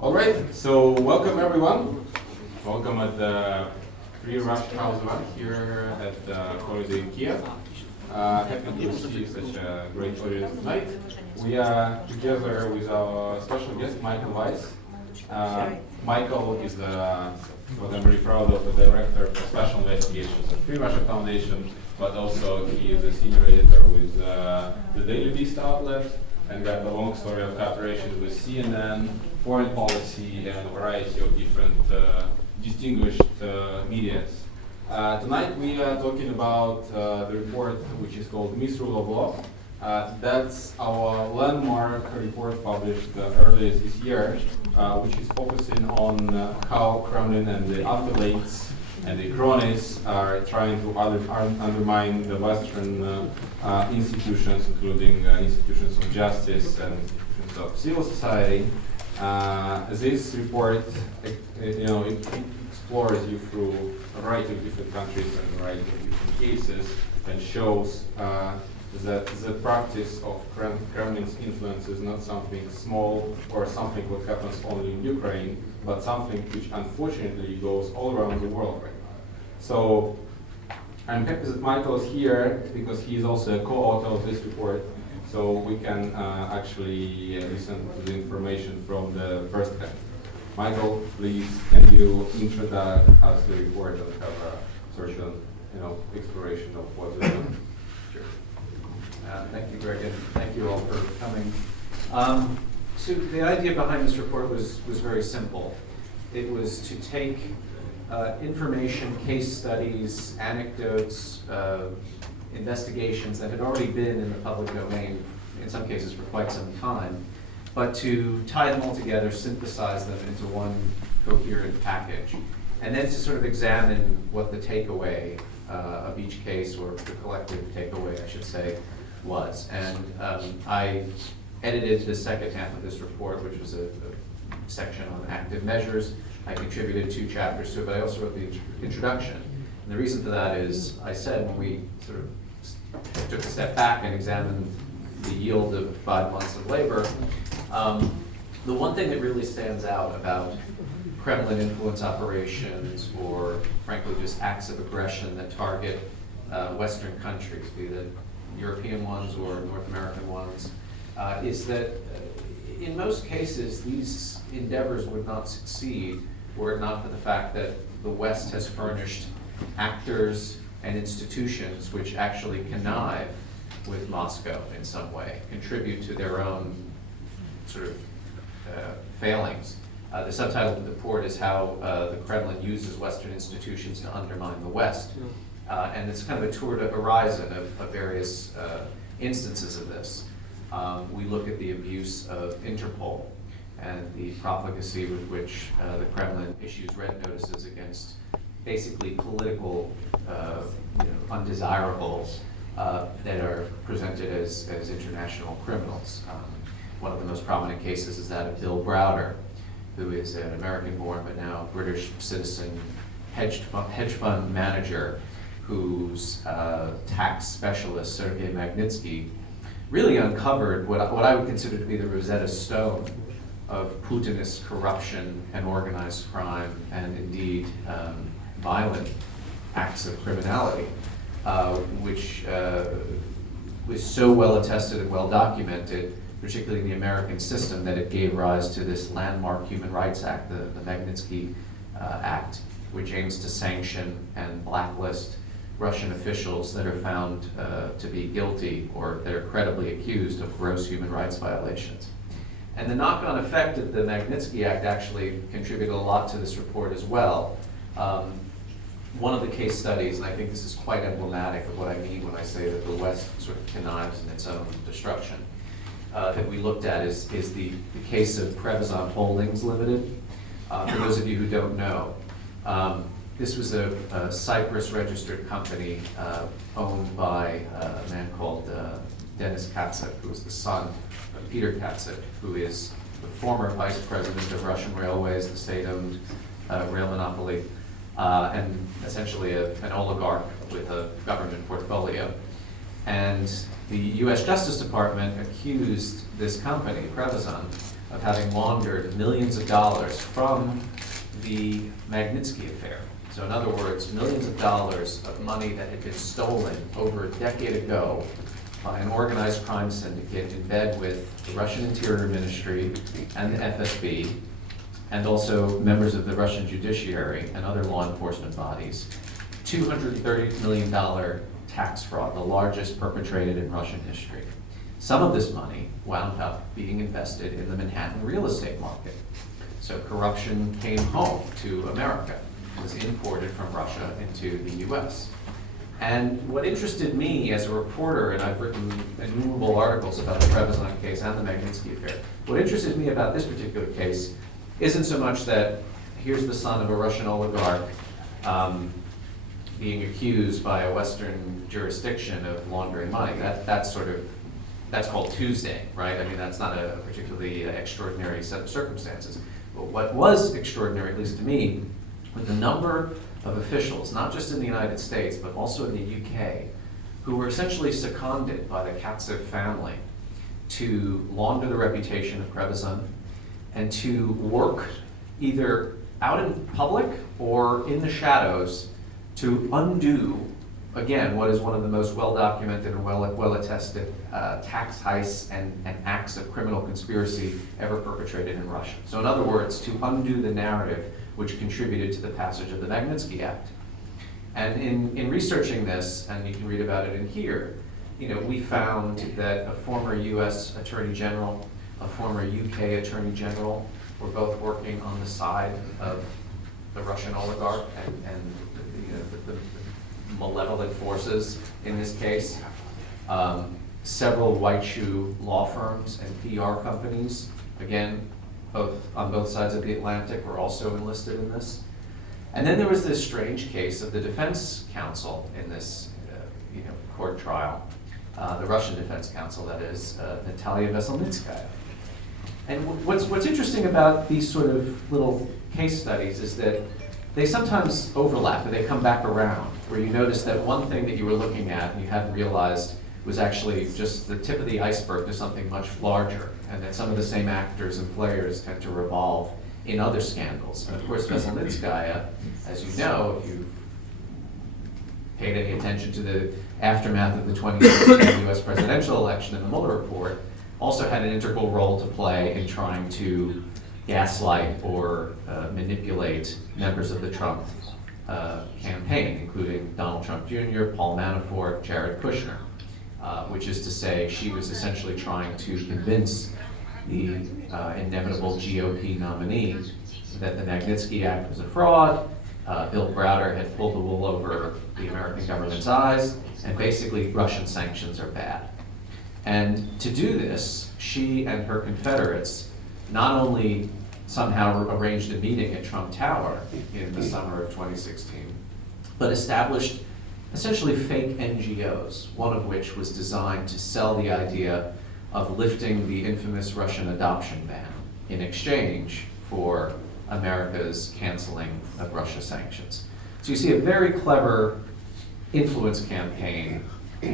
All right, so welcome everyone. Welcome at the free rush house event here at the holiday in Kyiv. Happy to see such a great audience tonight. We are together with our special guest, Michael Weiss. Michael is what I'm very proud of, the director of special investigations of Free Russia Foundation, but also he is a senior editor with the Daily Beast outlet, and got a long story of cooperation with CNN, foreign policy, and a variety of different distinguished medias. Tonight we are talking about the report which is called Misrule of Law. That's our landmark report published earlier this year, which is focusing on how Kremlin and the affiliates and the cronies are trying to undermine the Western institutions, including institutions of justice and institutions of civil society. This report, it explores you through a variety of different countries and a variety of different cases, and shows that the practice of Kremlin's influence is not something small or something what happens only in Ukraine, but something which unfortunately goes all around the world right now. So I'm happy that Michael is here because he is also a co-author of this report, so we can actually listen to the information from the first hand. Michael, please, can you introduce us the report and have a sort of exploration of what is done? Sure. Thank you, Greg, and thank you all for coming. So the idea behind this report was very simple. It was to take information, case studies, anecdotes, investigations that had already been in the public domain, in some cases for quite some time, but to tie them all together, synthesize them into one coherent package, and then to sort of examine what the takeaway of each case, or the collective takeaway, I should say, was. And I edited the second half of this report, which was a section on active measures. I contributed 2 chapters to it, but I also wrote the introduction. And the reason for that is, I said when we sort of took a step back and examined the yield of 5 months of labor, the one thing that really stands out about Kremlin influence operations, or frankly just acts of aggression that target Western countries, be they European ones or North American ones, is that in most cases these endeavors would not succeed were it not for the fact that the West has furnished actors and institutions which actually connive with Moscow in some way, contribute to their own sort of failings. The subtitle of the report is How the Kremlin Uses Western Institutions to Undermine the West. And it's kind of a tour de horizon of various instances of this. We look at the abuse of Interpol and the profligacy with which the Kremlin issues red notices against basically political undesirables that are presented as international criminals. One of the most prominent cases is that of Bill Browder, who is an American-born but now British citizen hedge fund manager whose tax specialist, Sergei Magnitsky, really uncovered what I would consider to be the Rosetta Stone of Putinist corruption and organized crime, and indeed violent acts of criminality, which was so well attested and well documented, particularly in the American system, that it gave rise to this landmark Human Rights Act, the Magnitsky Act, which aims to sanction and blacklist Russian officials that are found to be guilty or that are credibly accused of gross human rights violations. And the knock-on effect of the Magnitsky Act actually contributed a lot to this report as well. One of the case studies, and I think this is quite emblematic of what I mean when I say that the West sort of connives in its own destruction, that we looked at is the case of Prevezon Holdings Limited. For those of you who don't know, this was a Cyprus-registered company owned by a man called Denis Katsev, who was the son of Peter Katsev, who is the former vice president of Russian Railways, the state-owned rail monopoly, and essentially an oligarch with a government portfolio. And the U.S. Justice Department accused this company, Prevezon, of having laundered millions of dollars from the Magnitsky Affair. So in other words, millions of dollars of money that had been stolen over a decade ago by an organized crime syndicate in bed with the Russian Interior Ministry and the FSB, and also members of the Russian judiciary and other law enforcement bodies. $230 million tax fraud, the largest perpetrated in Russian history. Some of this money wound up being invested in the Manhattan real estate market. So corruption came home to America, was imported from Russia into the US. And what interested me as a reporter, and I've written innumerable articles about the Kremlin case and the Magnitsky Affair, what interested me about this particular case isn't so much that here's the son of a Russian oligarch being accused by a Western jurisdiction of laundering money. That's called Tuesday, right? I mean, that's not a particularly extraordinary set of circumstances. But what was extraordinary, at least to me, was the number of officials, not just in the United States, but also in the UK, who were essentially seconded by the Kyiv family to launder the reputation of Kremlin and to work either out in public or in the shadows to undo, again, what is one of the most well-documented and well-attested tax heists and acts of criminal conspiracy ever perpetrated in Russia. So in other words, to undo the narrative which contributed to the passage of the Magnitsky Act. And in researching this, and you can read about it in here, we found that a former US Attorney General, a former UK Attorney General were both working on the side of the Russian oligarch and the malevolent forces in this case. Several white shoe law firms and PR companies, again, on both sides of the Atlantic, were also enlisted in this. And then there was this strange case of the defense counsel in this court trial, the Russian defense counsel, that is, Natalia Veselnitskaya. And what's interesting about these sort of little case studies is that they sometimes overlap, but they come back around, where you notice that one thing that you were looking at and you hadn't realized was actually just the tip of the iceberg to something much larger, and that some of the same actors and players tend to revolve in other scandals. And of course, Veselnitskaya, as you know, if you've paid any attention to the aftermath of the 2016 US presidential election and the Mueller report, also had an integral role to play in trying to gaslight or manipulate members of the Trump campaign, including Donald Trump Jr., Paul Manafort, Jared Kushner, which is to say she was essentially trying to convince the inevitable GOP nominee that the Magnitsky Act was a fraud, Bill Browder had pulled the wool over the American government's eyes, and basically Russian sanctions are bad. And to do this, she and her Confederates not only somehow arranged a meeting at Trump Tower in the summer of 2016, but established essentially fake NGOs, one of which was designed to sell the idea of lifting the infamous Russian adoption ban in exchange for America's canceling of Russia sanctions. So you see a very clever influence campaign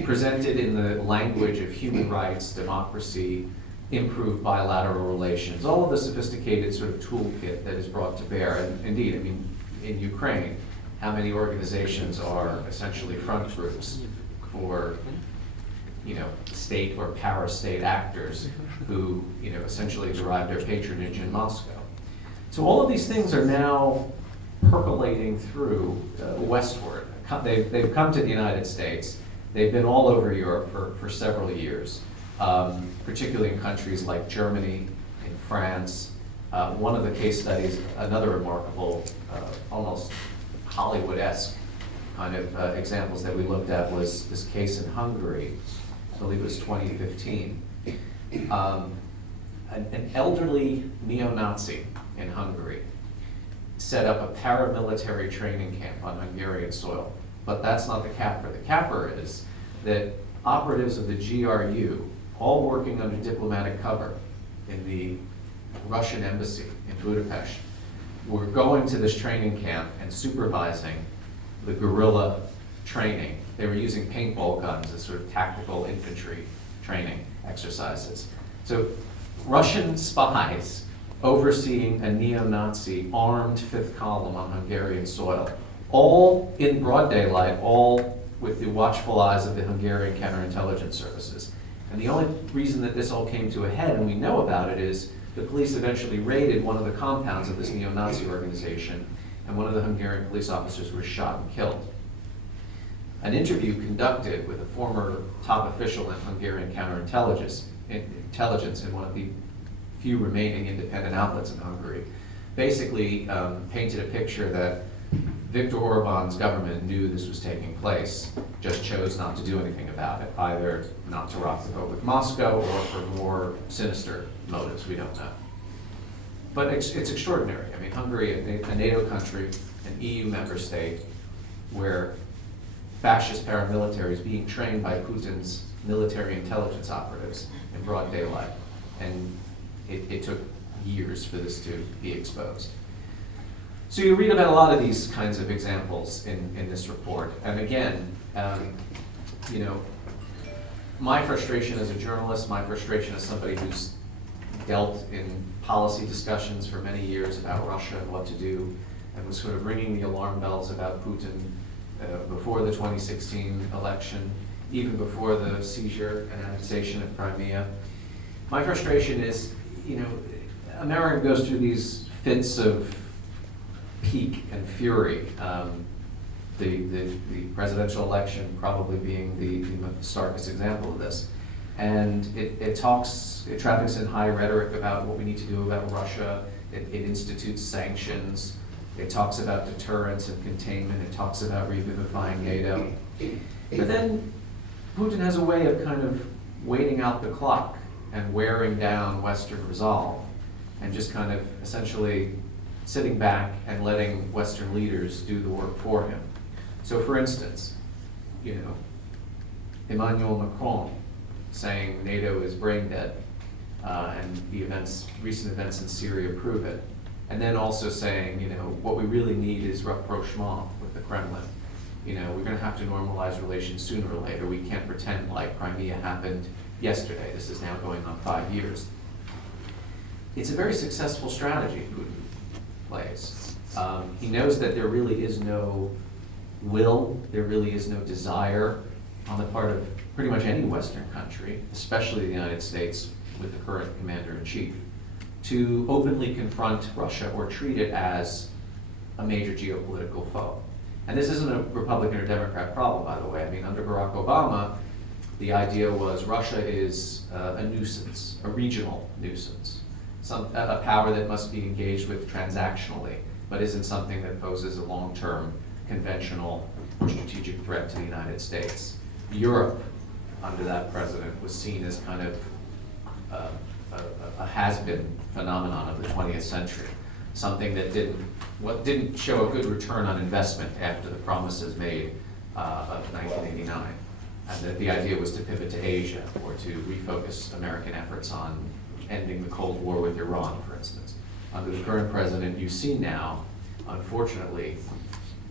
presented in the language of human rights, democracy, improved bilateral relations, all of the sophisticated sort of toolkit that is brought to bear. And indeed, I mean, in Ukraine, how many organizations are essentially front groups for, state or para-state actors who, essentially derive their patronage in Moscow. So all of these things are now percolating through westward. They've come to the United States. They've been all over Europe for several years, particularly in countries like Germany, in France. One of the case studies, another remarkable, almost Hollywood-esque kind of examples that we looked at was this case in Hungary, I believe it was 2015. An elderly neo-Nazi in Hungary set up a paramilitary training camp on Hungarian soil. But that's not the capper. The capper is that operatives of the GRU, all working under diplomatic cover in the Russian embassy in Budapest, were going to this training camp and supervising the guerrilla training. They were using paintball guns as sort of tactical infantry training exercises. So Russian spies overseeing a neo-Nazi armed fifth column on Hungarian soil, all in broad daylight, all with the watchful eyes of the Hungarian counterintelligence services. And the only reason that this all came to a head, and we know about it, is the police eventually raided one of the compounds of this neo-Nazi organization, and one of the Hungarian police officers was shot and killed. An interview conducted with a former top official in Hungarian counterintelligence in one of the few remaining independent outlets in Hungary basically painted a picture that Viktor Orban's government knew this was taking place, just chose not to do anything about it, either not to rock the boat with Moscow or for more sinister motives, we don't know. But it's extraordinary. I mean, Hungary, a NATO country, an EU member state, where fascist paramilitary is being trained by Putin's military intelligence operatives in broad daylight. And it took years for this to be exposed. So you read about a lot of these kinds of examples in this report. And again, you know, my frustration as a journalist, my frustration as somebody who's dealt in policy discussions for many years about Russia and what to do, and was sort of ringing the alarm bells about Putin before the 2016 election, even before the seizure and annexation of Crimea. My frustration is, you know, America goes through these fits of pique and fury. The presidential election probably being the starkest example of this. And it traffics in high rhetoric about what we need to do about Russia. It institutes sanctions. It talks about deterrence and containment. It talks about revivifying NATO. But then Putin has a way of kind of waiting out the clock and wearing down Western resolve, and just kind of essentially sitting back and letting Western leaders do the work for him. So for instance, you know, Emmanuel Macron saying NATO is brain dead, and the recent events in Syria prove it. And then also saying, you know, what we really need is rapprochement with the Kremlin. You know, we're gonna have to normalize relations sooner or later. We can't pretend like Crimea happened yesterday. This is now going on 5 years. It's a very successful strategy Putin plays. He knows that there really is no will, there really is no desire on the part of pretty much any Western country, especially the United States with the current commander-in-chief, to openly confront Russia or treat it as a major geopolitical foe. And this isn't a Republican or Democrat problem, by the way. I mean, under Barack Obama, the idea was Russia is a nuisance, a regional nuisance, a power that must be engaged with transactionally, but isn't something that poses a long-term conventional or strategic threat to the United States. Europe, under that president, was seen as kind of a has-been phenomenon of the 20th century, something that didn't show a good return on investment after the promises made of 1989. And that the idea was to pivot to Asia or to refocus American efforts on ending the Cold War with Iran, for instance. Under the current president, you see now, unfortunately,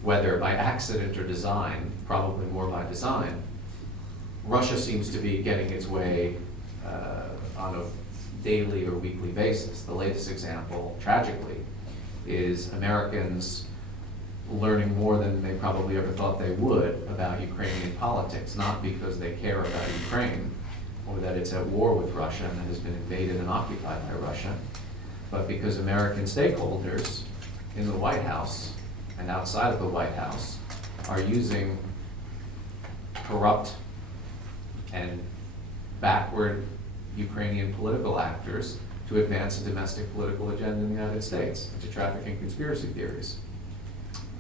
whether by accident or design, probably more by design, Russia seems to be getting its way on a daily or weekly basis. The latest example, tragically, is Americans learning more than they probably ever thought they would about Ukrainian politics, not because they care about Ukraine or that it's at war with Russia and that has been invaded and occupied by Russia, but because American stakeholders in the White House and outside of the White House are using corrupt and backward Ukrainian political actors to advance a domestic political agenda in the United States, and to traffic in conspiracy theories.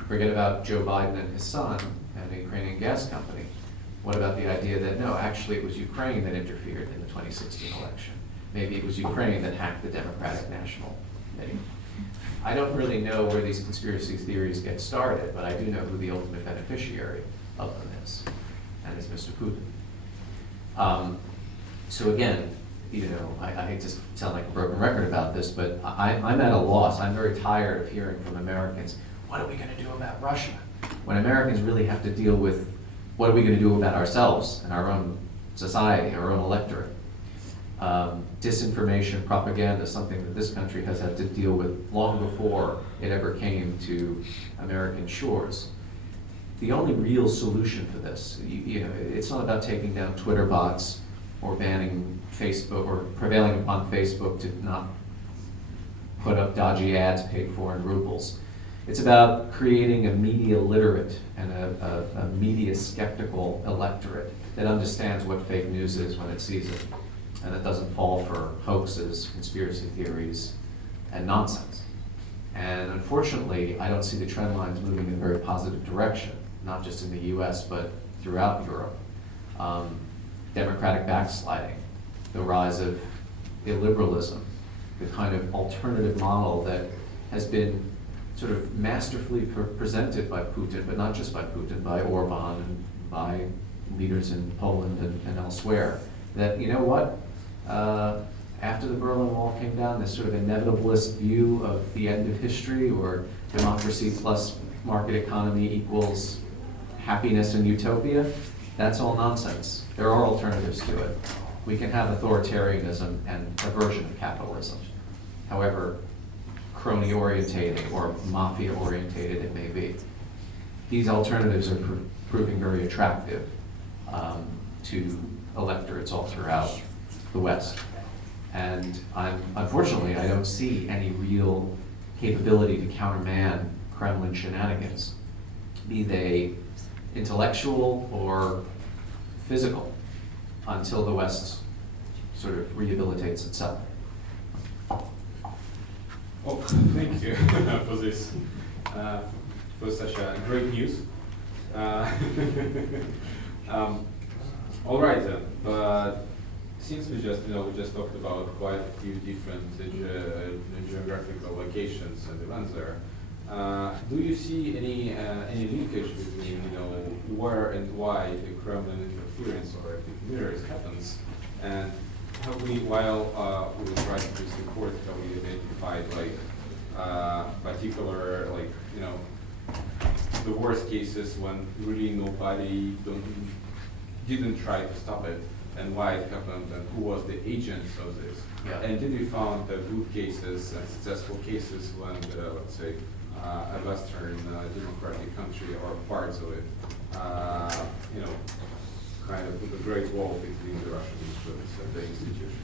Forget about Joe Biden and his son and the Ukrainian gas company. What about the idea that, no, actually it was Ukraine that interfered in the 2016 election? Maybe it was Ukraine that hacked the Democratic National Committee. I don't really know where these conspiracy theories get started, but I do know who the ultimate beneficiary of them is, and it's Mr. Putin. So again, you know, I hate to sound like a broken record about this, but I'm at a loss. I'm very tired of hearing from Americans, what are we going to do about Russia? When Americans really have to deal with what are we going to do about ourselves and our own society, our own electorate. Disinformation, propaganda, something that this country has had to deal with long before it ever came to American shores. The only real solution for this, it's not about taking down Twitter bots or banning Facebook or prevailing upon Facebook to not put up dodgy ads paid for in rubles. It's about creating a media literate and a media skeptical electorate that understands what fake news is when it sees it, and that doesn't fall for hoaxes, conspiracy theories, and nonsense. And unfortunately, I don't see the trend lines moving in a very positive direction, not just in the US, but throughout Europe. Democratic backsliding, the rise of illiberalism, the kind of alternative model that has been sort of masterfully presented by Putin, but not just by Putin, by Orban and by leaders in Poland and elsewhere. That, you know what, after the Berlin Wall came down, this sort of inevitablist view of the end of history, or democracy plus market economy equals happiness and utopia, that's all nonsense. There are alternatives to it. We can have authoritarianism and a version of capitalism, however crony-orientated or mafia-orientated it may be. These alternatives are proving very attractive to electorates all throughout the West. And unfortunately, I don't see any real capability to countermand Kremlin shenanigans, be they intellectual or physical, until the West sort of rehabilitates itself. Oh, thank you for this, for such a great news. All right then, but since we just talked about quite a few different geographical locations and events there, do you see any linkage between where and why the Kremlin interference or interference happens, and have we, while we were writing this report, have we identified particular the worst cases when really nobody didn't try to stop it, and why it happened, and who was the agents of this? Yeah. And did we found good cases and successful cases when, let's say, a Western democratic country or parts of it, kind of put a great wall between the Russian influence and the institution?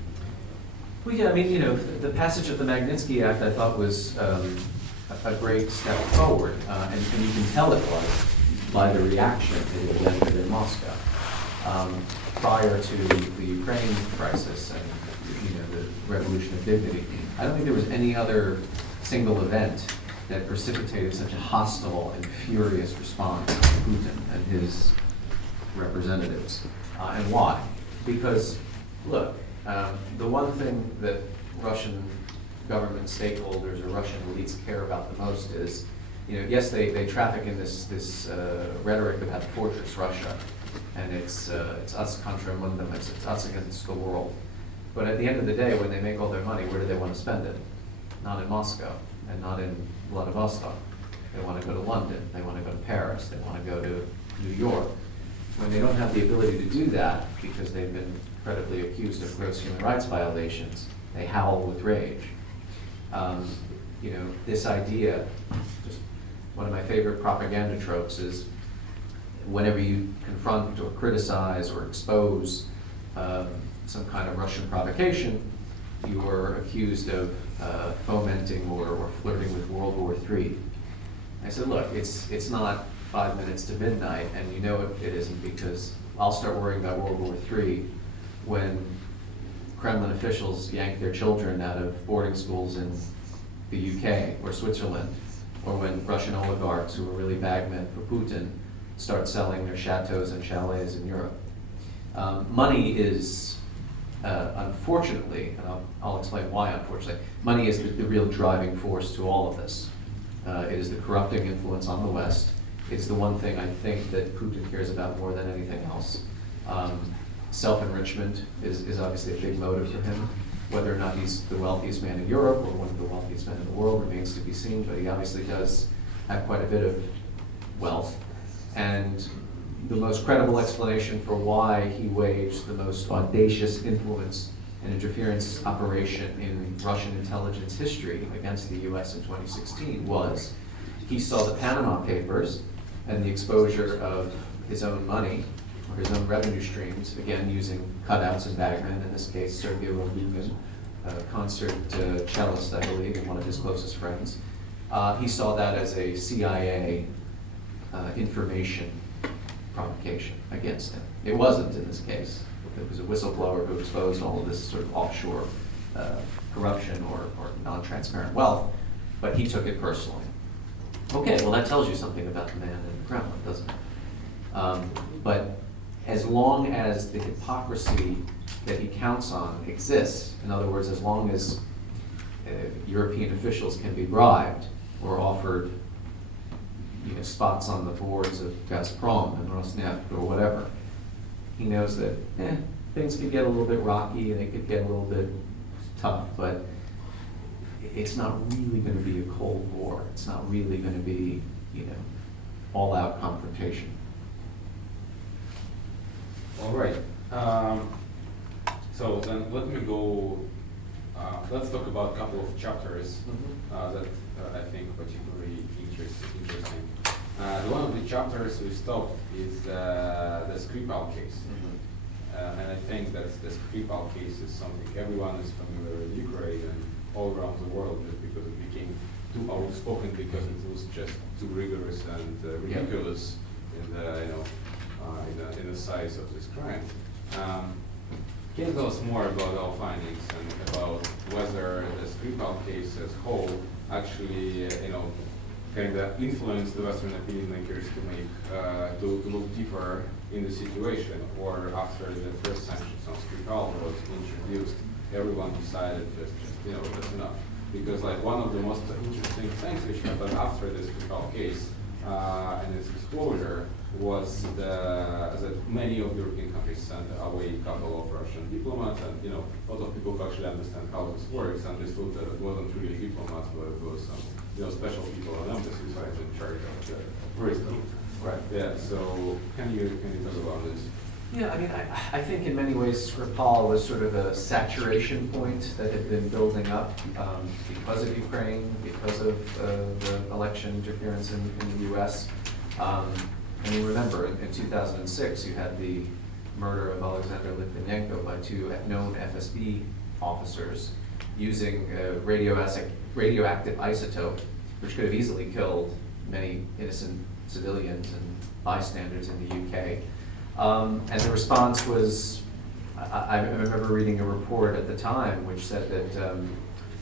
Well, yeah, I mean, the passage of the Magnitsky Act I thought was a great step forward, and you can tell it was by the reaction it elected in Moscow. Prior to the Ukraine crisis and the revolution of dignity, I don't think there was any other single event that precipitated such a hostile and furious response to Putin and his representatives. And why? Because, look, the one thing that Russian government stakeholders or Russian elites care about the most is, yes, they traffic in this rhetoric about fortress Russia, and it's us contra mundum, it's us against the world. But at the end of the day, when they make all their money, where do they want to spend it? Not in Moscow, and not in Vladivostok. They want to go to London, they want to go to Paris, they want to go to New York. When they don't have the ability to do that, because they've been credibly accused of gross human rights violations, they howl with rage. This idea, just one of my favorite propaganda tropes is, whenever you confront or criticize or expose some kind of Russian provocation, you are accused of fomenting or flirting with World War III. I said, look, it's not 5 minutes to midnight, and it isn't, because I'll start worrying about World War III when Kremlin officials yank their children out of boarding schools in the UK or Switzerland, or when Russian oligarchs who are really bagmen for Putin start selling their chateaus and chalets in Europe. Money is, unfortunately, and I'll explain why unfortunately, money is the real driving force to all of this. It is the corrupting influence on the West. It's the one thing I think that Putin cares about more than anything else. Self-enrichment is obviously a big motive for him. Whether or not he's the wealthiest man in Europe or one of the wealthiest men in the world remains to be seen, but he obviously does have quite a bit of wealth. And the most credible explanation for why he waged the most audacious influence an interference operation in Russian intelligence history against the US in 2016 was he saw the Panama Papers and the exposure of his own money, or his own revenue streams, again using cutouts and bagmen, in this case Sergei Rodykin, a concert cellist, I believe, and one of his closest friends. He saw that as a CIA information provocation against him. It wasn't in this case. It was a whistleblower who exposed all of this sort of offshore corruption or non-transparent wealth, but he took it personally. Okay, well that tells you something about the man in the Kremlin, doesn't it? But as long as the hypocrisy that he counts on exists, in other words, as long as European officials can be bribed or offered spots on the boards of Gazprom and Rosneft or whatever, he knows that things could get a little bit rocky and it could get a little bit tough, but it's not really going to be a Cold War. It's not really going to be, all-out confrontation. All right. So then let me go. Let's talk about a couple of chapters that I think particularly interesting. One of the chapters we stopped is the Skripal case. And I think that the Skripal case is something everyone is familiar with Ukraine and all around the world, just because it became too outspoken, because it was just too rigorous and ridiculous in the in the size of this crime. Can you tell us more about our findings and about whether the Skripal case as whole actually, kind of influenced the Western opinion makers to make to look deeper in the situation, or after the first sanctions on Skripal was introduced, everyone decided that's enough? Because one of the most interesting things which happened after the Skripal case and its disclosure was that many of the European countries sent away a couple of Russian diplomats, and a lot of people who actually understand how this works understood that it wasn't really diplomats, but it was some special people on embassies right in charge of the tourist group. Right. Yeah. So can you talk about this? Yeah, I think in many ways Skripal was sort of a saturation point that had been building up because of Ukraine, because of the election interference in the U.S. And you remember, in 2006, you had the murder of Alexander Litvinenko by two known FSB officers using a radioactive isotope, which could have easily killed many innocent civilians and bystanders in the UK. And the response was, I remember reading a report at the time which said that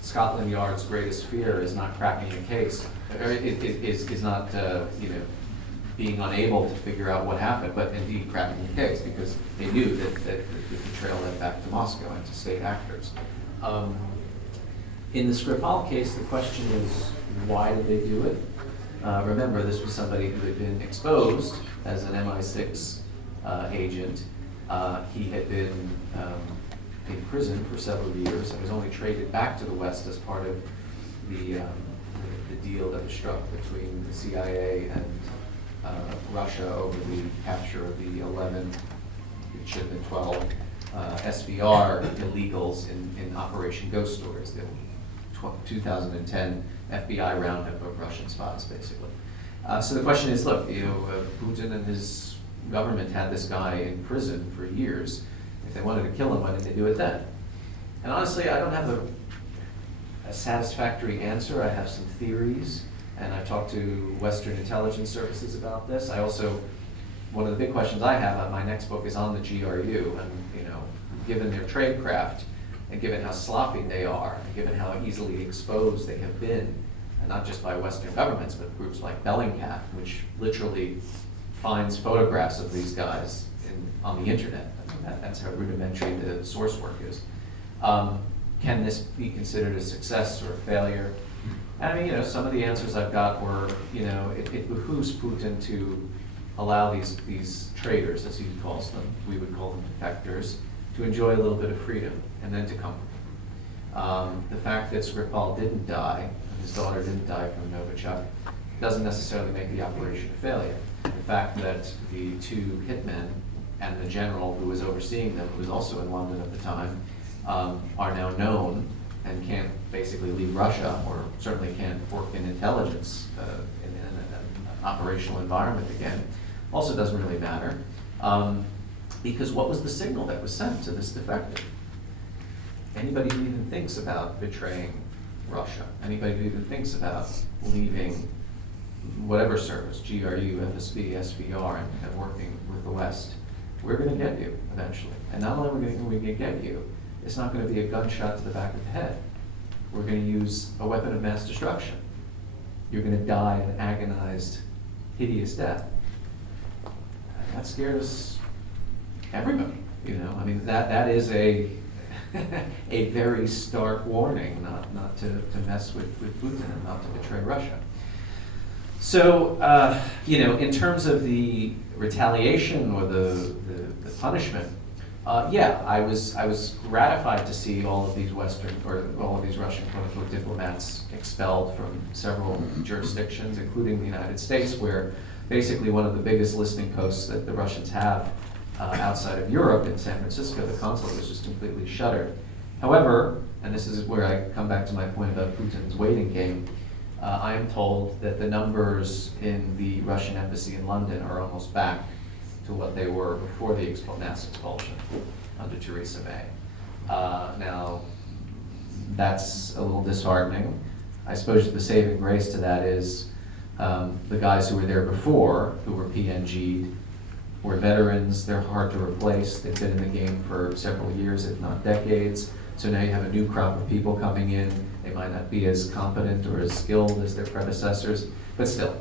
Scotland Yard's greatest fear is not cracking a case, or is not being unable to figure out what happened, but indeed cracking the case, because they knew that the trail led back to Moscow and to state actors. In the Skripal case, the question is, why did they do it? Remember, this was somebody who had been exposed as an MI6 agent. He had been in prison for several years and was only traded back to the West as part of the deal that was struck between the CIA and Russia over the capture of the 11, it should have been 12, SVR illegals in Operation Ghost Stories, the 2010 FBI roundup of Russian spies, basically. So the question is, look, Putin and his government had this guy in prison for years. If they wanted to kill him, why didn't they do it then? And honestly, I don't have a satisfactory answer. I have some theories, and I've talked to Western intelligence services about this. I also, one of the big questions I have on my next book is on the GRU, and given their tradecraft, and given how sloppy they are, and given how easily exposed they have been, and not just by Western governments, but groups like Bellingcat, which literally finds photographs of these guys on the internet. That's how rudimentary the source work is. Can this be considered a success or a failure? And some of the answers I've got were, it behooves Putin to allow these traitors, as he calls them, we would call them defectors, to enjoy a little bit of freedom and then to comfort them. The fact that Skripal didn't die, and his daughter didn't die from Novichok, doesn't necessarily make the operation a failure. The fact that the two hitmen and the general who was overseeing them, who was also in London at the time, are now known and can't basically leave Russia, or certainly can't work in intelligence in an operational environment again, also doesn't really matter. Because what was the signal that was sent to this defector? Anybody who even thinks about betraying Russia, anybody who even thinks about leaving whatever service, GRU, FSB, SVR, and working with the West, we're going to get you eventually. And not only are we going to get you, it's not going to be a gunshot to the back of the head. We're going to use a weapon of mass destruction. You're going to die an agonized, hideous death. And that scares everybody, you know? I mean, that is a a very stark warning not to mess with Putin and not to betray Russia. So, you know, in terms of the retaliation or the punishment, yeah, I was gratified to see all of these Western, or all of these Russian quote-unquote diplomats expelled from several jurisdictions, including the United States, where basically one of the biggest listening posts that the Russians have outside of Europe, in San Francisco, the consulate was just completely shuttered. However, and this is where I come back to my point about Putin's waiting game, I am told that the numbers in the Russian embassy in London are almost back to what they were before the mass expulsion under Theresa May. Now, that's a little disheartening. I suppose the saving grace to that is the guys who were there before, who were PNG'd, were veterans. They're hard to replace. They've been in the game for several years, if not decades. So now you have a new crop of people coming in. They might not be as competent or as skilled as their predecessors, but still,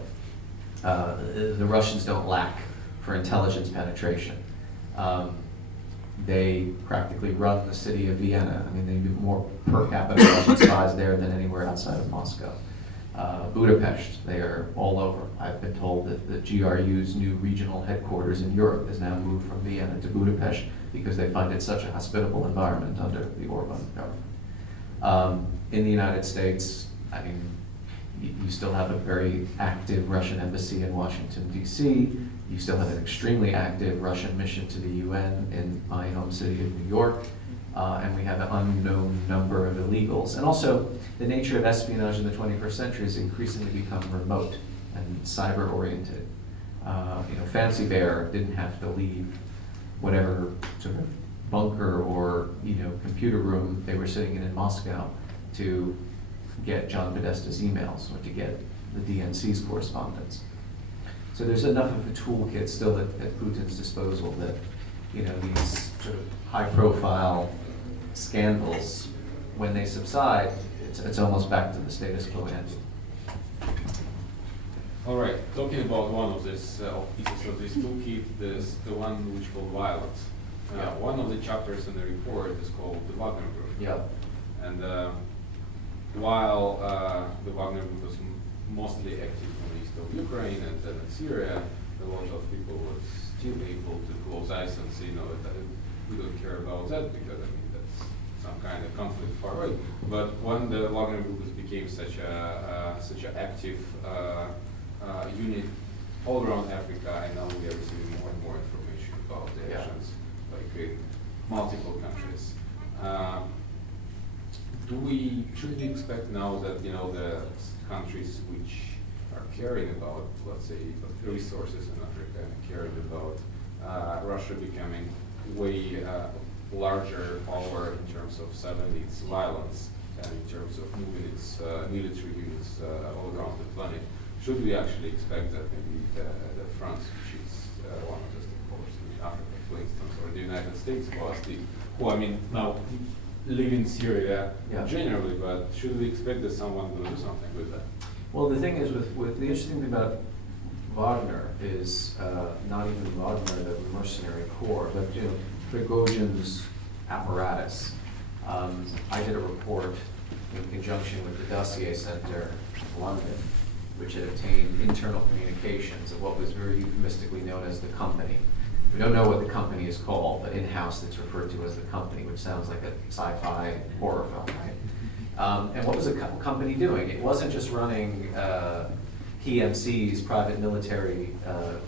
the Russians don't lack for intelligence penetration. They practically run the city of Vienna. I mean, they do more per capita Russian spies there than anywhere outside of Moscow. Budapest, they are all over. I've been told that the GRU's new regional headquarters in Europe has now moved from Vienna to Budapest because they find it such a hospitable environment under the Orban government. In the United States, I mean, you still have a very active Russian embassy in Washington, D.C. You still have an extremely active Russian mission to the UN in my home city of New York. And we have an unknown number of illegals. And also, the nature of espionage in the 21st century has increasingly become remote and cyber-oriented. You know, Fancy Bear didn't have to leave whatever sort of bunker or, you know, computer room they were sitting in Moscow to get John Podesta's emails or to get the DNC's correspondence. So there's enough of a toolkit still at Putin's disposal that, you know, these sort of high-profile scandals, when they subside, it's almost back to the status quo ante. All right, talking about one of these pieces of this toolkit, the one which called violence. Yeah. One of the chapters in the report is called the Wagner Group. Yeah. And while the Wagner Group was mostly active in the east of Ukraine and then in Syria, a lot of people were still able to close eyes and say, no, we don't care about that because, I mean, that's some kind of conflict far away. But when the Wagner Group became such an active unit all around Africa, and now we are receiving more and more information about the actions, like in multiple countries. Should we expect now that, you know, the countries which are caring about, let's say, resources in Africa and caring about Russia becoming way larger power in terms of suddenly its violence and in terms of moving its military units all around the planet, should we actually expect that maybe the France, which is one of the stakeholders in Africa, for instance, or the United States, who I mean now live in Syria generally, but should we expect that someone will do something with that? Well, the thing is, with the interesting thing about Wagner is not even Wagner, the mercenary corps, but, you know, Prigozhin's apparatus. I did a report in conjunction with the Dossier Center in London, which had obtained internal communications of what was very euphemistically known as the company. We don't know what the company is called, but in-house it's referred to as the company, which sounds like a sci-fi horror film, right? And what was the company doing? It wasn't just running PMCs, private military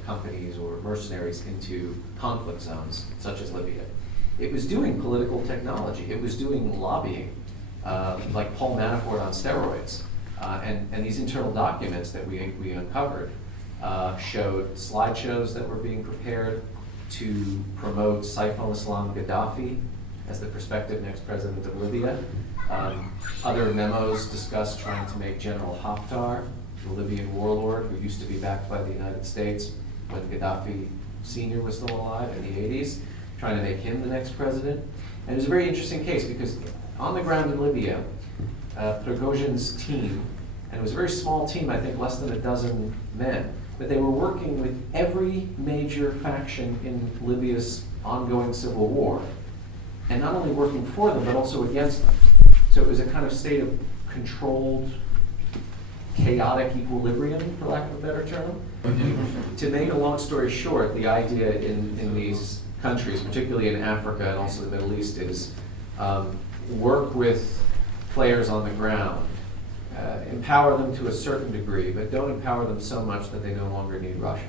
companies or mercenaries into conflict zones, such as Libya. it was doing political technology. It was doing lobbying, like Paul Manafort on steroids. And these internal documents that we uncovered showed slideshows that were being prepared to promote Saif al-Islam Gaddafi as the prospective next president of Libya. Other memos discussed trying to make General Haftar, the Libyan warlord who used to be backed by the United States when Gaddafi Sr. was still alive in the 80s, trying to make him the next president. And it was a very interesting case because on the ground in Libya, Prigozhin's team, and it was a very small team, I think less than a dozen men, but they were working with every major faction in Libya's ongoing civil war, and not only working for them, but also against them. So it was a kind of state of controlled, chaotic equilibrium, for lack of a better term. To make a long story short, the idea in these countries, particularly in Africa and also the Middle East, is work with players on the ground, empower them to a certain degree, but don't empower them so much that they no longer need Russia.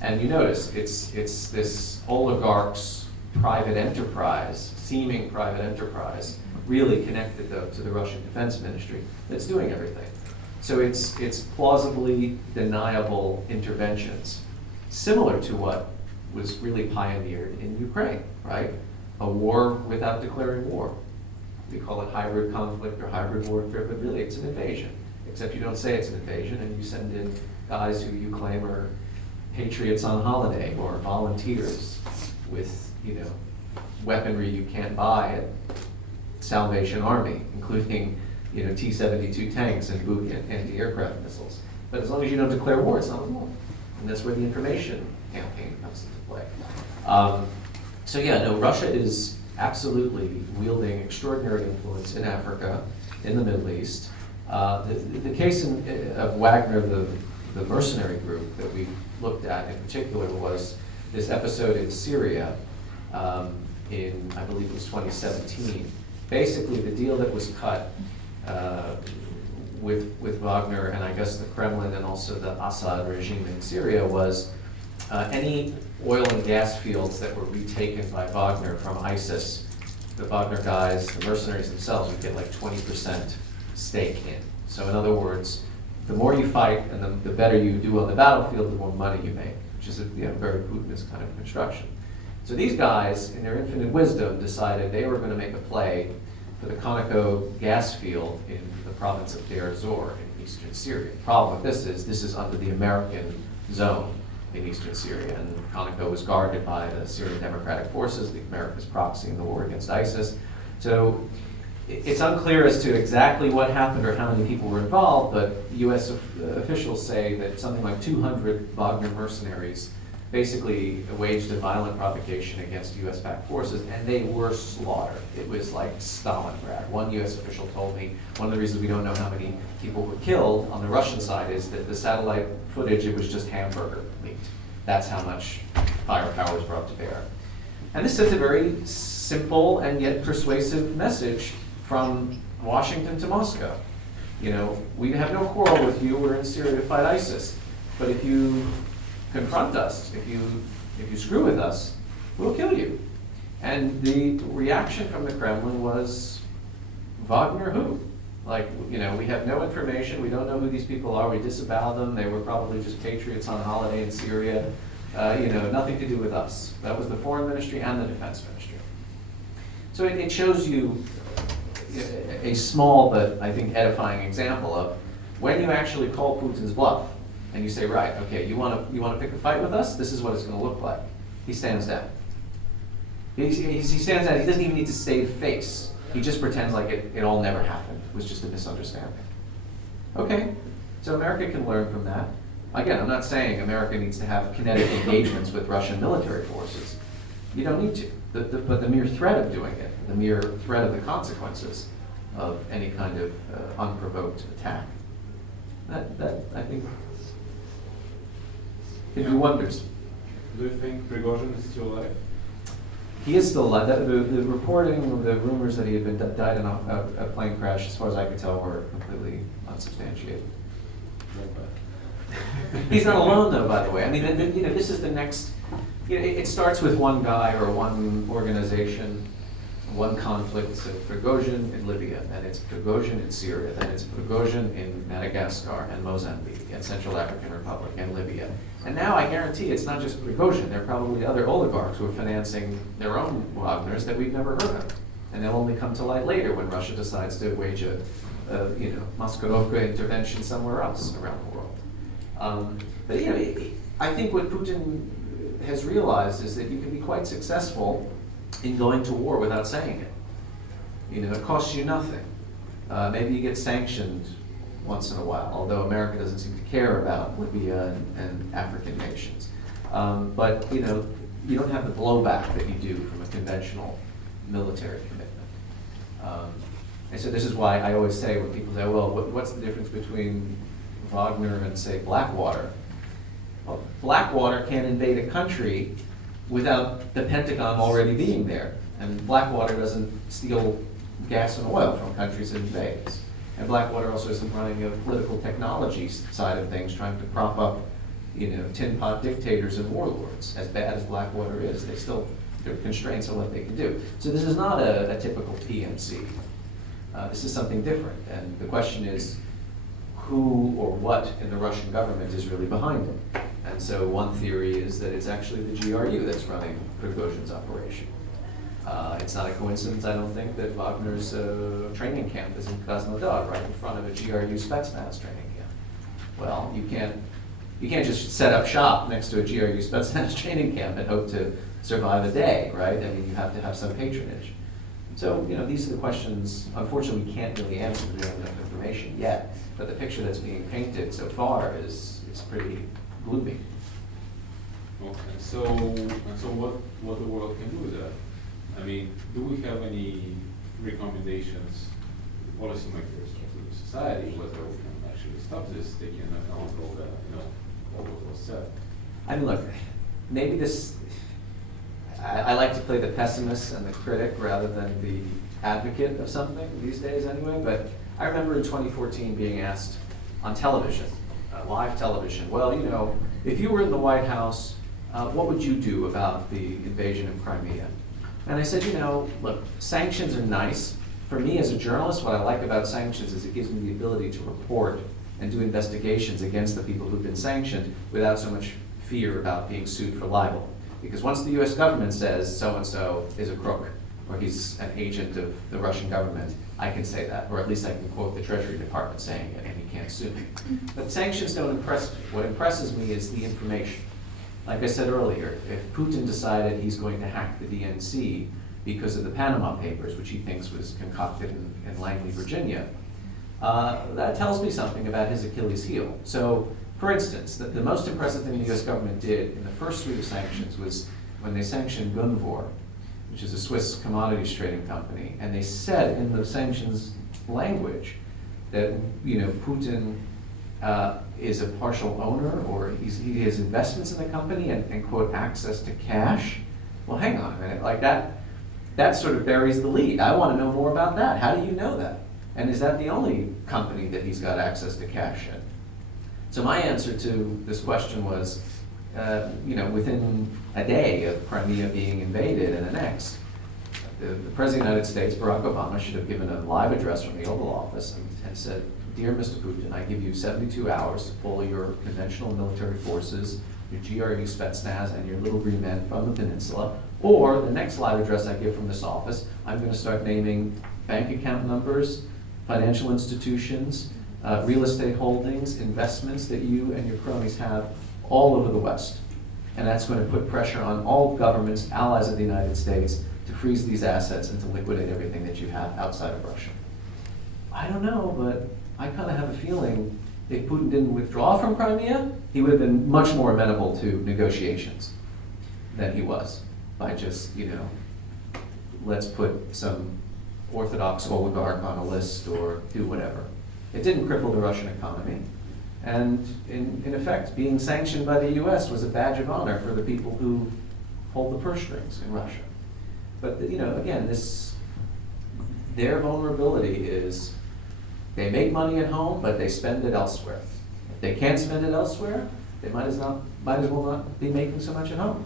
And you notice, it's this oligarch's private enterprise, seeming private enterprise, really connected though to the Russian Defense Ministry, that's doing everything. So it's plausibly deniable interventions, similar to what was really pioneered in Ukraine, right? A war without declaring war. We call it hybrid conflict or hybrid warfare, but really it's an invasion. Except you don't say it's an invasion, and you send in guys who you claim are patriots on holiday or volunteers with, weaponry you can't buy at Salvation Army, including, T-72 tanks and anti-aircraft missiles. But as long as you don't declare war, it's not a war. And that's where the information campaign comes into play. Russia is absolutely wielding extraordinary influence in Africa, in the Middle East. The case of Wagner, the mercenary group that we looked at in particular, was this episode in Syria in, I believe it was 2017. Basically, the deal that was cut with Wagner and I guess the Kremlin and also the Assad regime in Syria was any oil and gas fields that were retaken by Wagner from ISIS, the Wagner guys, the mercenaries themselves, would get like 20% stake in. So in other words, the more you fight and the better you do on the battlefield, the more money you make, which is a very Putinist kind of construction. So these guys, in their infinite wisdom, decided they were going to make a play for the Conoco gas field in the province of Deir ez-Zor in eastern Syria. The problem with this is under the American zone in eastern Syria, and Conoco was guarded by the Syrian Democratic Forces, the America's proxy in the war against ISIS. So it's unclear as to exactly what happened or how many people were involved, but US officials say that something like 200 Wagner mercenaries basically waged a violent provocation against US-backed forces, and they were slaughtered. It was like Stalingrad. One US official told me one of the reasons we don't know how many people were killed on the Russian side is that the satellite footage, it was just hamburger meat. That's how much firepower was brought to bear. And this sends a very simple and yet persuasive message from Washington to Moscow. We have no quarrel with you, we're in Syria to fight ISIS. But if you confront us, if you screw with us, we'll kill you. And the reaction from the Kremlin was, Wagner who? We have no information, we don't know who these people are, we disavow them, they were probably just patriots on holiday in Syria, nothing to do with us. That was the foreign ministry and the defense ministry. So it shows you a small but I think edifying example of when you actually call Putin's bluff and you say, right, okay, you want to pick a fight with us? This is what it's going to look like. He stands down. He stands down. He doesn't even need to save face. He just pretends like it all never happened. It was just a misunderstanding. Okay, so America can learn from that. Again, I'm not saying America needs to have kinetic engagements with Russian military forces. You don't need to. But the mere threat of doing it, the mere threat of the consequences of any kind of unprovoked attack, that I think can do wonders. Do you think Prigozhin is still alive? He is still alive. The reporting, the rumors that he had died in a plane crash, as far as I could tell, were completely unsubstantiated. He's not alone, though, by the way. I mean, this is the next it starts with one guy or one organization, one conflict. So Prigozhin in Libya, and it's Prigozhin in Syria, then it's Prigozhin in Madagascar and Mozambique and Central African Republic and Libya. And now I guarantee it's not just Prigozhin, there are probably other oligarchs who are financing their own Wagners that we've never heard of. And they'll only come to light later when Russia decides to wage a Maskirovka intervention somewhere else around the world. But I think what Putin has realized is that you can be quite successful in going to war without saying it. It costs you nothing. Maybe you get sanctioned once in a while, although America doesn't seem to care about Libya and African nations. But you don't have the blowback that you do from a conventional military commitment. And so this is why I always say when people say, well, what's the difference between Wagner and, say, Blackwater? Well, Blackwater can't invade a country without the Pentagon already being there. And Blackwater doesn't steal gas and oil from countries it invades. And Blackwater also isn't running a political technology side of things, trying to prop up, tin pot dictators and warlords. As bad as Blackwater is, there are constraints on what they can do. So this is not a typical PMC. This is something different. And the question is, who or what in the Russian government is really behind it? And so one theory is that it's actually the GRU that's running Prigozhin's operation. It's not a coincidence, I don't think, that Wagner's training camp is in Krasnodar, right in front of a GRU Spetsnaz training camp. Well, you can't just set up shop next to a GRU Spetsnaz training camp and hope to survive a day, right? I mean, you have to have some patronage. So, these are the questions, unfortunately, we can't really answer because we don't have enough information yet. But the picture that's being painted so far is pretty gloomy. Okay, so what the world can do with that? I mean, do we have any recommendations, policymakers to the society, whether we can actually stop this, taking into account all what was said? I mean, look, maybe I like to play the pessimist and the critic rather than the advocate of something these days anyway, but I remember in 2014 being asked on television, live television, well, if you were in the White House, what would you do about the invasion of Crimea? And I said, look, sanctions are nice. For me as a journalist, what I like about sanctions is it gives me the ability to report and do investigations against the people who've been sanctioned without so much fear about being sued for libel. Because once the US government says so-and-so is a crook, or he's an agent of the Russian government, I can say that, or at least I can quote the Treasury Department saying it, and he can't sue me. But sanctions don't impress me. What impresses me is the information. Like I said earlier, if Putin decided he's going to hack the DNC because of the Panama Papers, which he thinks was concocted in Langley, Virginia, that tells me something about his Achilles heel. So, for instance, the most impressive thing the US government did in the first suite of sanctions was when they sanctioned Gunvor, which is a Swiss commodities trading company, and they said in the sanctions language that Putin is a partial owner, or he has investments in the company and quote, access to cash. Well, hang on a minute, like that sort of buries the lead. I want to know more about that. How do you know that? And is that the only company that he's got access to cash in? So my answer to this question was, within a day of Crimea being invaded and annexed, the President of the United States, Barack Obama, should have given a live address from the Oval Office and said, Dear Mr. Putin, I give you 72 hours to pull your conventional military forces, your GRU Spetsnaz, and your little green men from the peninsula, or the next live address I give from this office, I'm going to start naming bank account numbers, financial institutions, real estate holdings, investments that you and your cronies have all over the West. And that's going to put pressure on all governments, allies of the United States, to freeze these assets and to liquidate everything that you have outside of Russia. I don't know, but I kind of have a feeling if Putin didn't withdraw from Crimea, he would have been much more amenable to negotiations than he was by just, let's put some Orthodox oligarch on a list or do whatever. It didn't cripple the Russian economy. And in effect, being sanctioned by the US was a badge of honor for the people who hold the purse strings in Russia. But again, their vulnerability is they make money at home, but they spend it elsewhere. If they can't spend it elsewhere, they might as well not be making so much at home.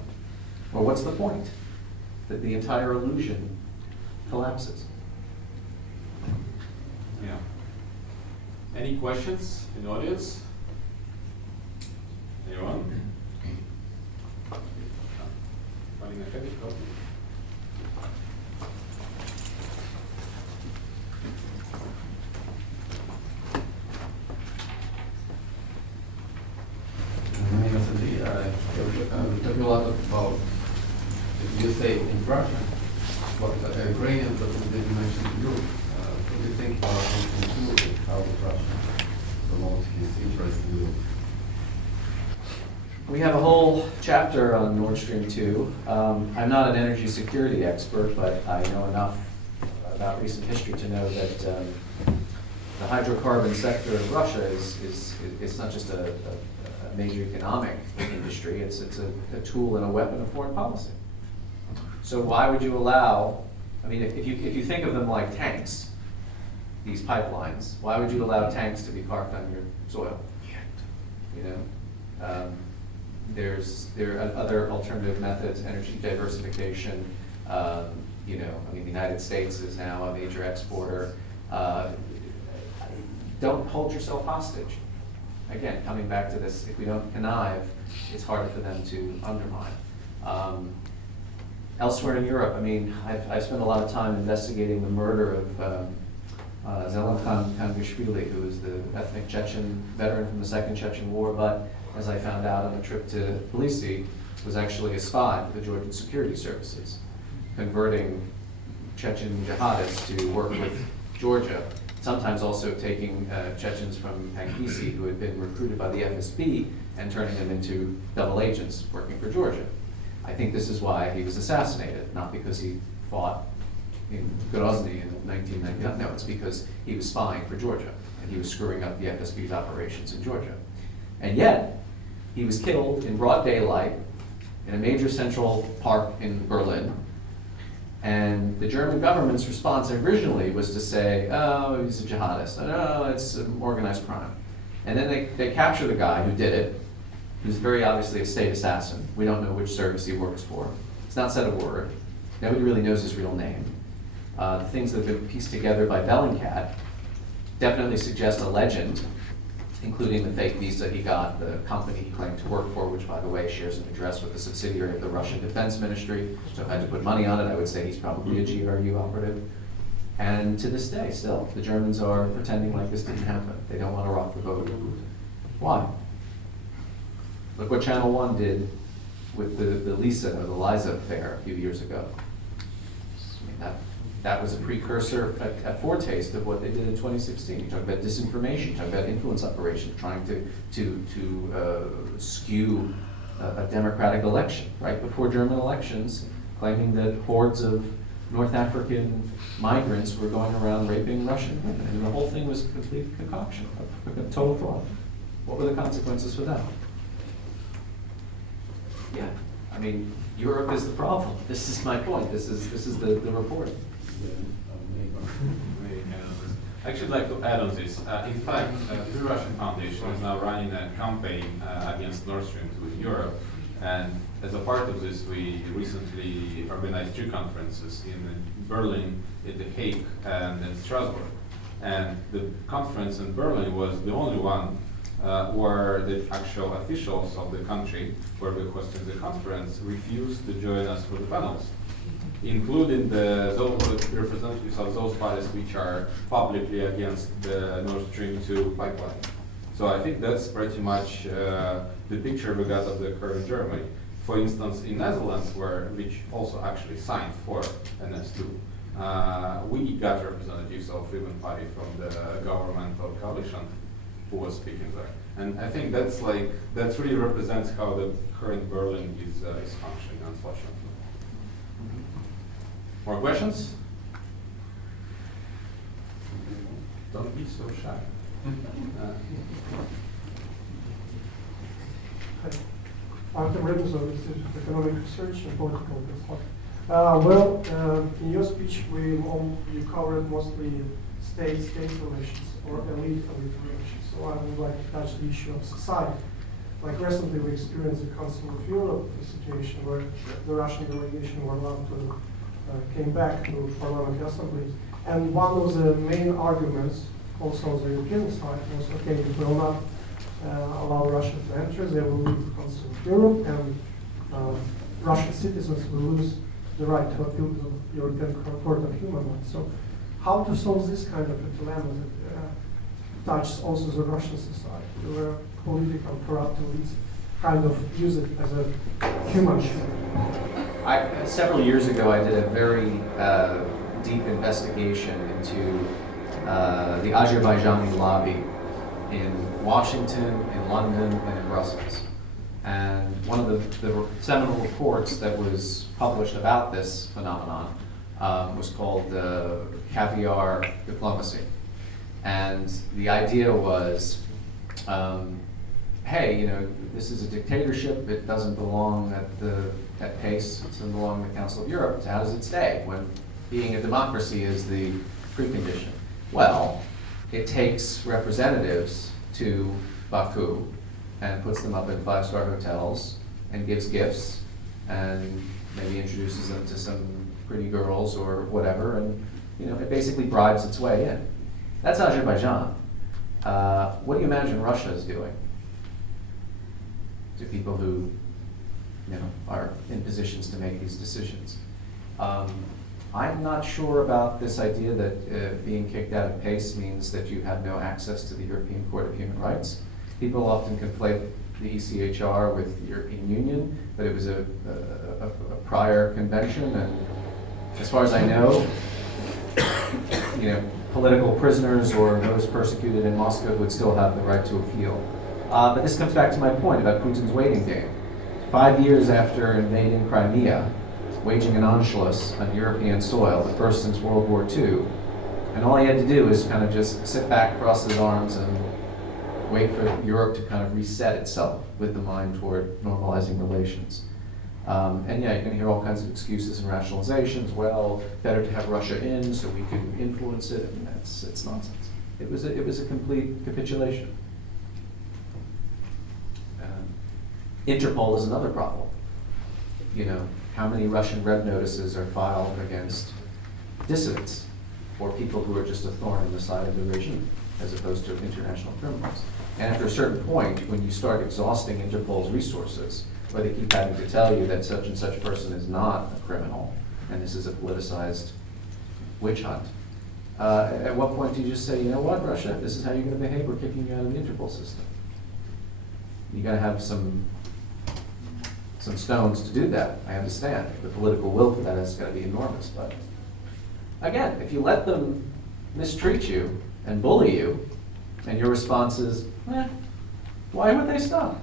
Or what's the point? That the entire illusion collapses. Yeah. Any questions in the audience? Anyone? Finding a heavy copy? We talk a lot about, you say in Russia, but Ukrainians, but then you mentioned you. What do you think about how Russia promotes his interest in Europe? We have a whole chapter on Nord Stream 2. I'm not an energy security expert, but I know enough about recent history to know that the hydrocarbon sector of Russia is not just a major economic industry, it's a tool and a weapon of foreign policy. So why would you allow, I mean, if you think of them like tanks, these pipelines, why would you allow tanks to be parked on your soil? You know, there are other alternative methods, energy diversification. You know, I mean, the United States is now a major exporter. Don't hold yourself hostage. Again, coming back to this, if we don't connive, it's harder for them to undermine. Elsewhere in Europe, I mean, I've spent a lot of time investigating the murder of Zelenkan Kangashvili, who was the ethnic Chechen veteran from the Second Chechen War, but as I found out on a trip to Tbilisi, was actually a spy for the Georgian security services, converting Chechen jihadists to work with Georgia, sometimes also taking Chechens from Pankisi who had been recruited by the FSB and turning them into double agents working for Georgia. I think this is why he was assassinated, not because he fought in Grozny in 1999. No, it's because he was spying for Georgia and he was screwing up the FSB's operations in Georgia. And yet, he was killed in broad daylight in a major central park in Berlin. And the German government's response originally was to say, oh, he's a jihadist. No, it's organized crime. And then they capture the guy who did it, who's very obviously a state assassin. We don't know which service he works for. It's not said a word. Nobody really knows his real name. The things that have been pieced together by Bellingcat definitely suggest a legend, including the fake visa he got, the company he claimed to work for, which, by the way, shares an address with the subsidiary of the Russian Defense Ministry. So if I had to put money on it, I would say he's probably a GRU operative. And to this day, still, the Germans are pretending like this didn't happen. They don't want to rock the boat. Why? Look what Channel 1 did with the Lisa or the Liza affair a few years ago. I mean, that was a precursor, a foretaste of what they did in 2016. You talk about disinformation, you talk about influence operations, trying to skew a democratic election, right before German elections, claiming that hordes of North African migrants were going around raping Russian women. And the whole thing was a complete concoction, a total fraud. What were the consequences for that? Yeah, I mean, Europe is the problem. This is my point. This is the report. I actually like to add on this. In fact, the Russian Foundation is now running a campaign against Nord Stream 2 in Europe. And as a part of this, we recently organized 2 conferences in Berlin, in The Hague, and in Strasbourg. And the conference in Berlin was the only one where the actual officials of the country where we hosted the conference refused to join us for the panels, including those representatives of those parties which are publicly against the Nord Stream 2 pipeline. So I think that's pretty much the picture we got of the current Germany. For instance, in Netherlands, which also actually signed for NS2, we got representatives of Freedom Party from the governmental coalition who was speaking there. And I think that really represents how the current Berlin is functioning, unfortunately. More questions? Don't be so shy. Artem Remezov, Institute of Economic Research and Political Consulting. In your speech, you covered mostly state relations or elite relations. So I would like to touch the issue of society. like recently we experienced the Council of Europe situation where the Russian delegation were allowed to came back to parliamentary assemblies. And one of the main arguments also on the European side was, okay, if we will not allow Russia to enter, they will leave the Council of Europe, and Russian citizens will lose the right to appeal to the European Court of Human Rights. So how to solve this kind of a dilemma that touches also the Russian society, where political corrupt elites kind of use it as a human shield? Several years ago, I did a very deep investigation into the Azerbaijani lobby in Washington, in London, and in Brussels. And one of the seminal reports that was published about this phenomenon was called Caviar Diplomacy. And the idea was, hey, you know, this is a dictatorship. It doesn't belong at PACE. It doesn't belong in the Council of Europe. So how does it stay when being a democracy is the precondition? Well, it takes representatives to Baku and puts them up in five-star hotels and gives gifts and maybe introduces them to some pretty girls or whatever, and you know, it basically bribes its way in. That's Azerbaijan. What do you imagine Russia is doing to people who, you know, are in positions to make these decisions? I'm not sure about this idea that being kicked out of PACE means that you have no access to the European Court of Human Rights. People often conflate the ECHR with the European Union, but it was a prior convention, and as far as I know, you know, political prisoners or those persecuted in Moscow would still have the right to appeal. But this comes back to my point about Putin's waiting game. 5 years after invading Crimea, waging an Anschluss on European soil, the first since World War II, and all he had to do is kind of just sit back, cross his arms, and wait for Europe to kind of reset itself with the mind toward normalizing relations. And yeah, you're going to hear all kinds of excuses and rationalizations. Well, better to have Russia in so we can influence it. I mean, it's nonsense. It was a complete capitulation. Interpol is another problem. You know, how many Russian red notices are filed against dissidents or people who are just a thorn in the side of the regime, as opposed to international criminals? And after a certain point, when you start exhausting Interpol's resources, or they keep having to tell you that such and such person is not a criminal, and this is a politicized witch hunt, at what point do you just say, you know what, Russia, this is how you're going to behave, we're kicking you out of the Interpol system? You got to have some stones to do that. I understand. The political will for that has got to be enormous. But again, if you let them mistreat you and bully you, and your response is, why would they stop?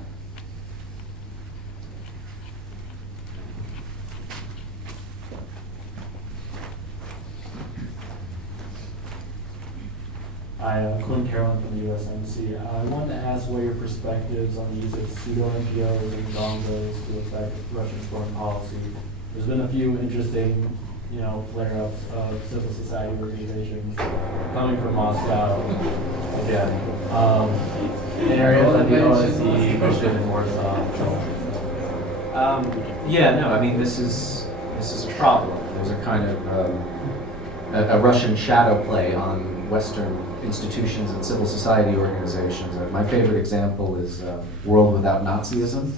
Hi, I'm Clint Carolyn from the USMC. I wanted to ask what your perspectives on the use of pseudo-NGOs and dongos to affect Russian foreign policy. There's been a few interesting, you know, flare-ups of civil society organizations coming from Moscow, again, in areas like the OSCE, Mission, and Warsaw. Yeah, no, I mean, this is a problem. There's a kind of a Russian shadow play on Western institutions and civil society organizations. My favorite example is World Without Nazism.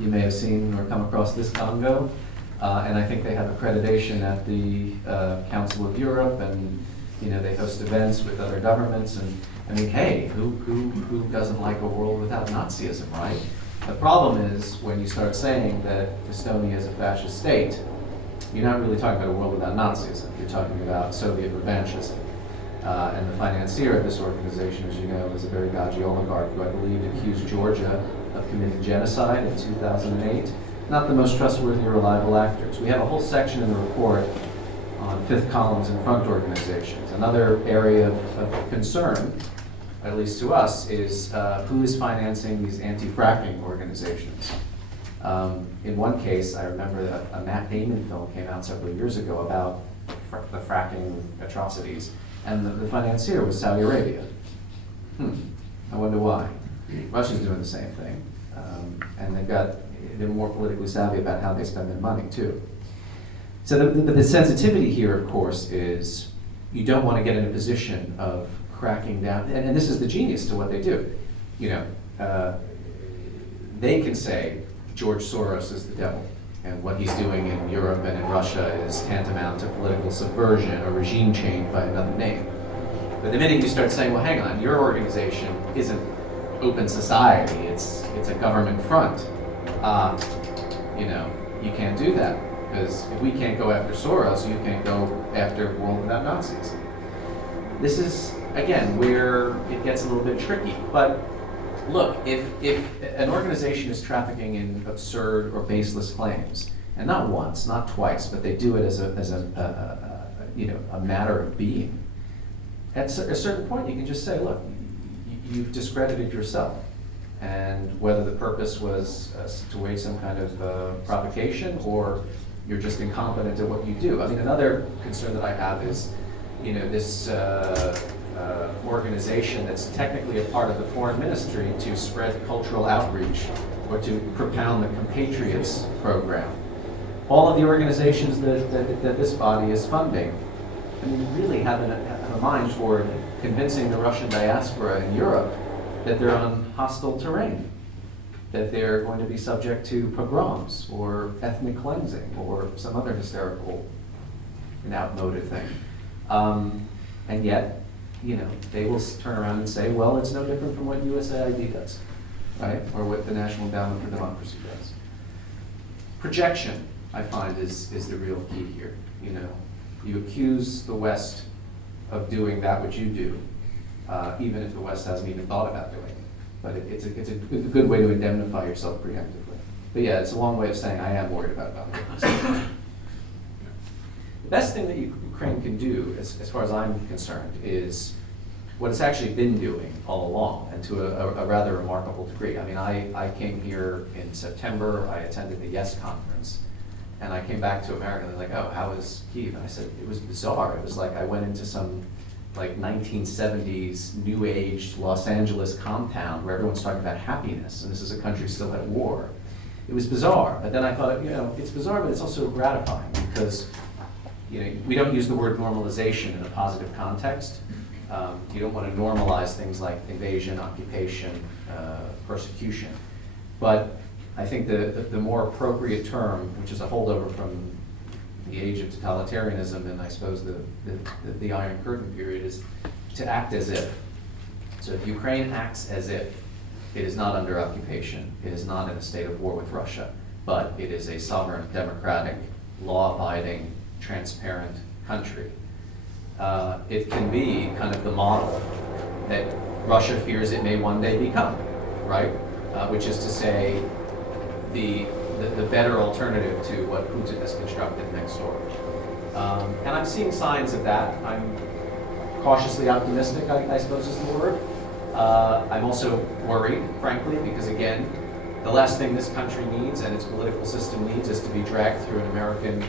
You may have seen or come across this Congo, and I think they have accreditation at the Council of Europe, and you know, they host events with other governments, and I mean, hey, who doesn't like a world without Nazism, right? The problem is when you start saying that Estonia is a fascist state, you're not really talking about a world without Nazism. You're talking about Soviet revanchism. And the financier of this organization, as you know, is a very dodgy oligarch who I believe accused Georgia of committing genocide in 2008. Not the most trustworthy or reliable actors. We have a whole section in the report on fifth columns and front organizations. Another area of concern, at least to us, is who is financing these anti-fracking organizations. In one case, I remember a Matt Damon film came out several years ago about the fracking atrocities. And the financier was Saudi Arabia. I wonder why. Russia's doing the same thing. And they're more politically savvy about how they spend their money too. So the sensitivity here, of course, is you don't want to get in a position of cracking down, and this is the genius to what they do. They can say George Soros is the devil, and what he's doing in Europe and in Russia is tantamount to political subversion or regime change by another name. But the minute you start saying, well, hang on, your organization isn't open society, it's a government front, you can't do that. Because if we can't go after Soros, you can't go after World Without Nazis. This is, again, where it gets a little bit tricky. But look, if an organization is trafficking in absurd or baseless claims, and not once, not twice, but they do it as a matter of being, at a certain point you can just say, look, you've discredited yourself. And whether the purpose was to wage some kind of provocation, or you're just incompetent at what you do. I mean, another concern that I have is, this organization that's technically a part of the foreign ministry to spread cultural outreach or to propound the compatriots program. All of the organizations that this body is funding, I mean, really have a mind toward convincing the Russian diaspora in Europe that they're on hostile terrain, that they're going to be subject to pogroms or ethnic cleansing or some other hysterical and outmoded thing. And yet, they will turn around and say, well, it's no different from what USAID does, right? Or what the National Endowment for Democracy does. Projection, I find, is the real key here. You accuse the West of doing that which you do, even if the West hasn't even thought about doing it. But it's a good way to indemnify yourself preemptively. But yeah, it's a long way of saying I am worried about that. The best thing that Ukraine can do, as far as I'm concerned, is what it's actually been doing all along, and to a rather remarkable degree. I mean, I came here in September, I attended the Yes conference, and I came back to America, and they're like, oh, how was Kyiv? And I said, it was bizarre. It was like I went into some 1970s New Age Los Angeles compound where everyone's talking about happiness, and this is a country still at war. It was bizarre, but then I thought, it's bizarre, but it's also gratifying because, we don't use the word normalization in a positive context. You don't want to normalize things like invasion, occupation, persecution. But I think the more appropriate term, which is a holdover from the age of totalitarianism and I suppose the Iron Curtain period, is to act as if. So if Ukraine acts as if it is not under occupation, it is not in a state of war with Russia, but it is a sovereign, democratic, law-abiding, transparent country, it can be kind of the model that Russia fears it may one day become, right? Which is to say, the better alternative to what Putin has constructed next door. And I'm seeing signs of that. I'm cautiously optimistic, I suppose is the word. I'm also worried, frankly, because again, the last thing this country needs and its political system needs is to be dragged through an American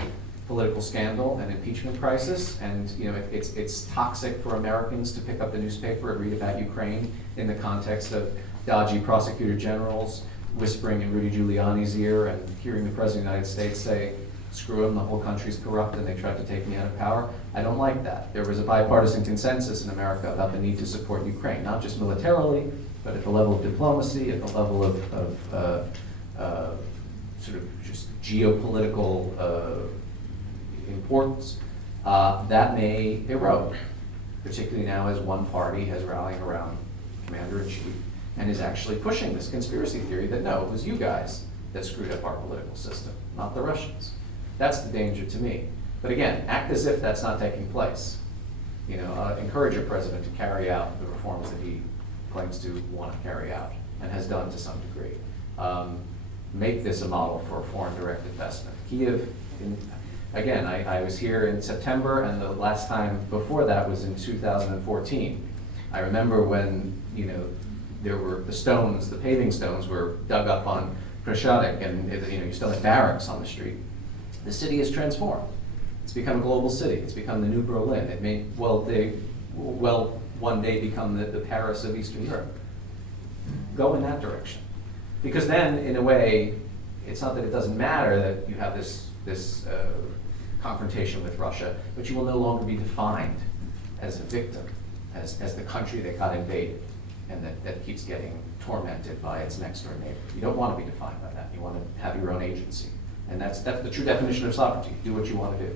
political scandal and impeachment crisis. And it's toxic for Americans to pick up the newspaper and read about Ukraine in the context of dodgy prosecutor generals whispering in Rudy Giuliani's ear and hearing the President of the United States say, screw him, the whole country's corrupt and they tried to take me out of power. I don't like that. There was a bipartisan consensus in America about the need to support Ukraine, not just militarily, but at the level of diplomacy, at the level of sort of just geopolitical importance. That may erode, particularly now as one party has rallied around Commander-in-Chief and is actually pushing this conspiracy theory that no, it was you guys that screwed up our political system, not the Russians. That's the danger to me. But again, act as if that's not taking place. Encourage your president to carry out the reforms that he claims to want to carry out and has done to some degree. Make this a model for foreign direct investment. Kyiv, again, I was here in September, and the last time before that was in 2014. I remember when, there were the stones, the paving stones were dug up on Krashadik, and you still had barracks on the street. The city has transformed. It's become a global city. It's become the new Berlin. It may one day become the Paris of Eastern Europe. Go in that direction. Because then, in a way, it's not that it doesn't matter that you have this confrontation with Russia, but you will no longer be defined as a victim, as the country that got invaded and that keeps getting tormented by its next door neighbor. You don't want to be defined by that. You want to have your own agency. And that's the true definition of sovereignty. Do what you want to do.